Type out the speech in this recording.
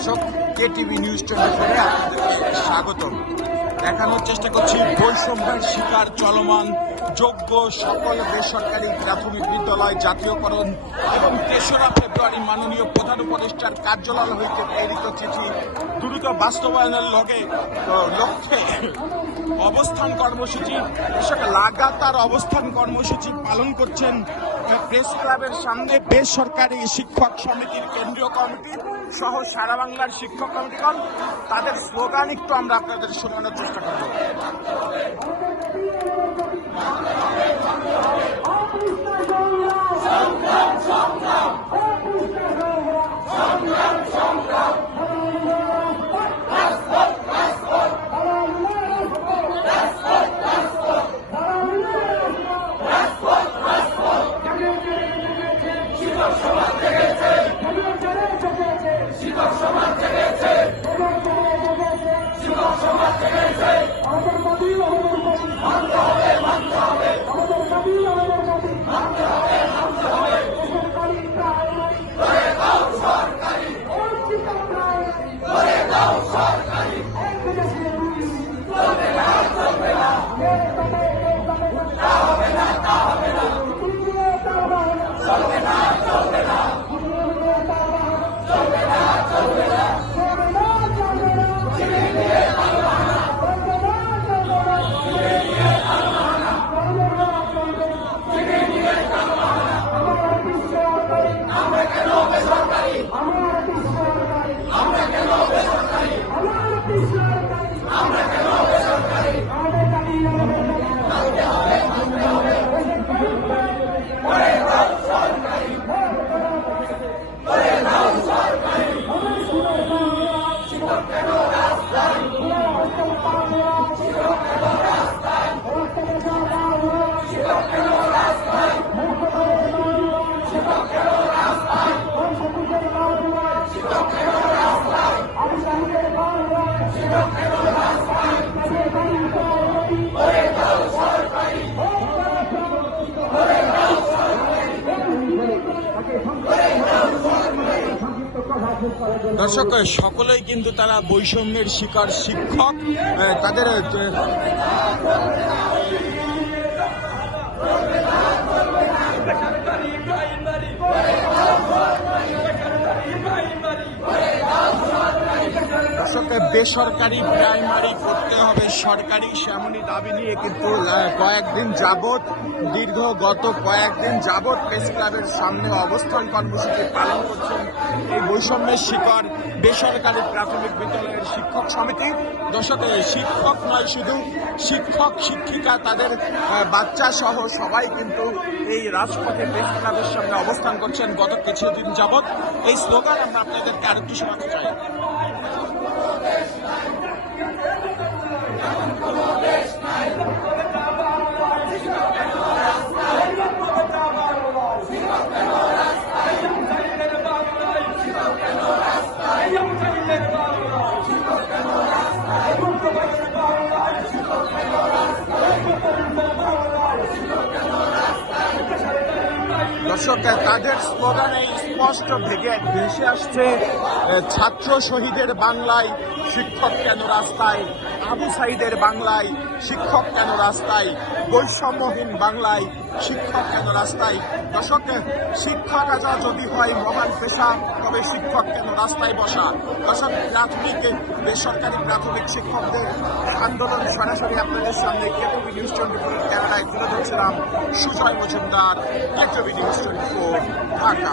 দর্শক, KTV news 24-এ আপনাদেরকে স্বাগতম। দেখানোর চেষ্টা করছি বৈষম্যের শিকার চলমান যোগ্য সকল বেসরকারি প্রাথমিক বিদ্যালয় জাতীয়করণ এবং 3রা ফেব্রুয়ারি মাননীয় প্রধান উপদেষ্টার কার্যালয় হইতে প্রেরিত চিঠি দ্রুত বাস্তবায়নের লক্ষ্যে অবস্থান কর্মসূচি লাগাতার অবস্থান কর্মসূচি পালন করছেন প্রেস ক্লাবের সামনে বেসরকারি শিক্ষক সমিতির কেন্দ্রীয় কমিটি সহ সারা বাংলার শিক্ষক কমিটিগণ। তাদের স্লোগান একটু আমরা আপনাদের শোনানোর চেষ্টা করব। দর্শক, সকলেই কিন্তু তারা বৈষম্যের শিকার শিক্ষক। তাদের বেসরকারি প্রাইমারি করতে হবে সরকারি, সেমনই দাবি নিয়ে কিন্তু গত কয়েকদিন যাবৎ প্রেস ক্লাবের সামনে অবস্থান কর্মসূচি পালন করছেন এই বৈষম্যের শিকার বেসরকারি প্রাথমিক বিদ্যালয়ের শিক্ষক সমিতি। দর্শক, শিক্ষক নয়, শুধু শিক্ষক শিক্ষিকা তাদের বাচ্চা সহ সবাই কিন্তু এই রাজপথে প্রেস ক্লাবের সামনে অবস্থান করছেন গত কিছুদিন যাবৎ। এই স্লোগান আমরা আপনাদেরকে আরেকটু শোনাতে চাই। দর্শক, তাদের স্লোগানে স্পষ্ট ভেসে আসছে ছাত্র শহীদের বাংলায় শিক্ষক কেন রাস্তায়, আবু সাইদের বাংলায় শিক্ষক কেন রাস্তায়, বৈষম্যহীন বাংলায় শিক্ষক কেন রাস্তায়। দর্শক, শিক্ষা কাজা যদি হয় মহান পেশা, তবে শিক্ষক কেন রাস্তায় বসা। দর্শক, বেসরকারি প্রাথমিক শিক্ষকদের আন্দোলন সরাসরি আপনাদের সামনে কেটিভি নিউজ 24-এর ক্যামেরায় তুলে ধরছিলাম। Sujoy Majumdar, KTV news 24, Dhaka.